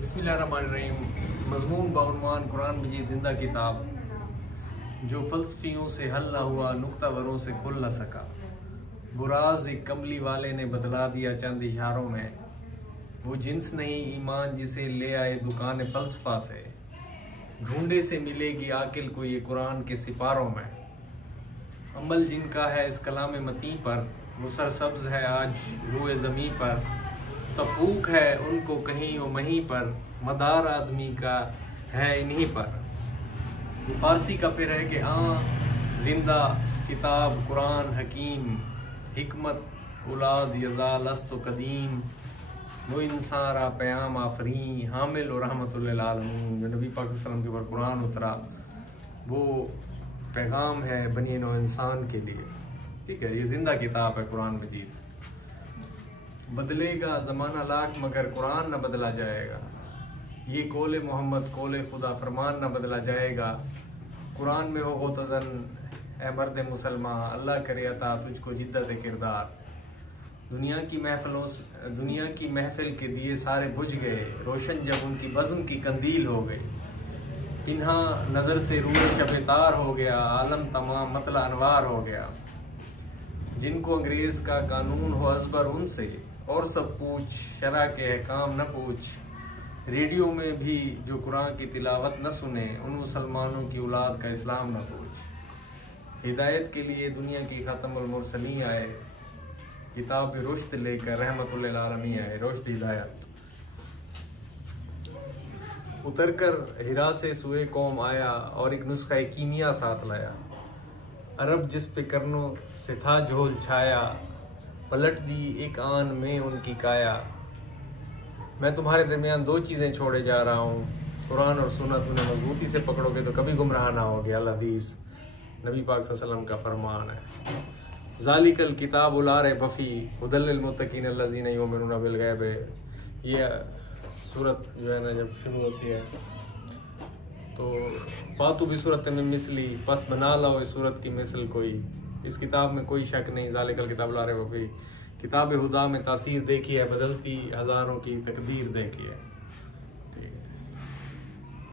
बिस्मिल्लाहिर्रहमानिर्रहीम। मज़मून बाउनवान कुरान मजीद ज़िंदा किताब, जो फ़लसफ़ियों से हल न हुआ, नुक्तावरों से खुल न सका। बुराज़ एक कमली वाले ने बदला दिया चंद इशारों में। वो जिन्स नहीं ईमान जिसे ले आए दुकान फ़लसफ़ा से। ढूंढे से मिलेगी आकिल को ये कुरान के सिपारों में। अमल जिनका है इस कलाम मती पर, वो सरसब्ज है आज रूए ज़मीं पर। तफूक है उनको कहीं व महीं पर, मदार आदमी का है इन्हीं पर। फारसी का फिर है कि जिंदा किताब कुरान हकीम, हिकमत औलाद यज़ाल अस्तो कदीम। वो इंसान रा प्याम आफरी, हामिल और रहमतुल लिल आलमीन। जो नबी पाक सल्लल्लाहु अलैहि वसल्लम के ऊपर कुरान उतरा, वो पैगाम है बनी नौ इंसान के लिए। ठीक है, ये जिंदा किताब है कुरान मजीद। बदलेगा ज़माना लाख मगर कुरान न बदला जाएगा। ये कोले मोहम्मद कोले खुदा फरमान न बदला जाएगा। कुरान में हो तज़न ए मर्द मुसलमान, अल्लाह करे अता तुझको जिद्दत किरदार। दुनिया की महफिल के दिए सारे बुझ गए, रोशन जब उनकी बज़्म की कंदील हो गई। पिन्हा नज़र से रूए शब तार हो गया, आलम तमाम मतला अनवार हो गया। जिनको अंग्रेज़ का कानून हो अजबर उनसे, और सब पूछ शरा के अहकाम न पूछ। रेडियो में भी जो कुरान की तिलावत न सुने, उन मुसलमानों की औलाद का इस्लाम न पूछ। हिदायत के लिए दुनिया की ख़ातमुल मुरसलीन आए, किताब रुश्द लेकर रहमतुल लिल आलमीन आए। रुश्द हिदायत उतर कर हिरा से सुए कौम आया, और एक नुस्खा कीमिया साथ लाया। अरब जिस पे करनों से था झोल छाया, पलट दी एक आन में उनकी काया। मैं तुम्हारे दरमियान दो चीज़ें छोड़े जा रहा हूँ, कुरान और सुन्नत। उन्हें मजबूती से पकड़ोगे तो कभी गुमराह ना होगे। अल हदीस, नबी पाक सल्लल्लाहु अलैहि वसल्लम का फरमान है। ज़ालिकल किताब ला रैब फ़ीह हुदल लिल मुत्तकीन अल्लज़ीना युमिनूना बिल गैब। ये सूरत जो है ना, जब शुरू होती है तो फातू भी सूरत में मिसली, बस बना लो इस सूरत की मिसल कोई। इस किताब में कोई शक नहीं। ज़ालिकल किताब ला रैब फ़ीह, किताब हुदा में तासीर देखी है, बदलती हज़ारों की तकदीर देखी है।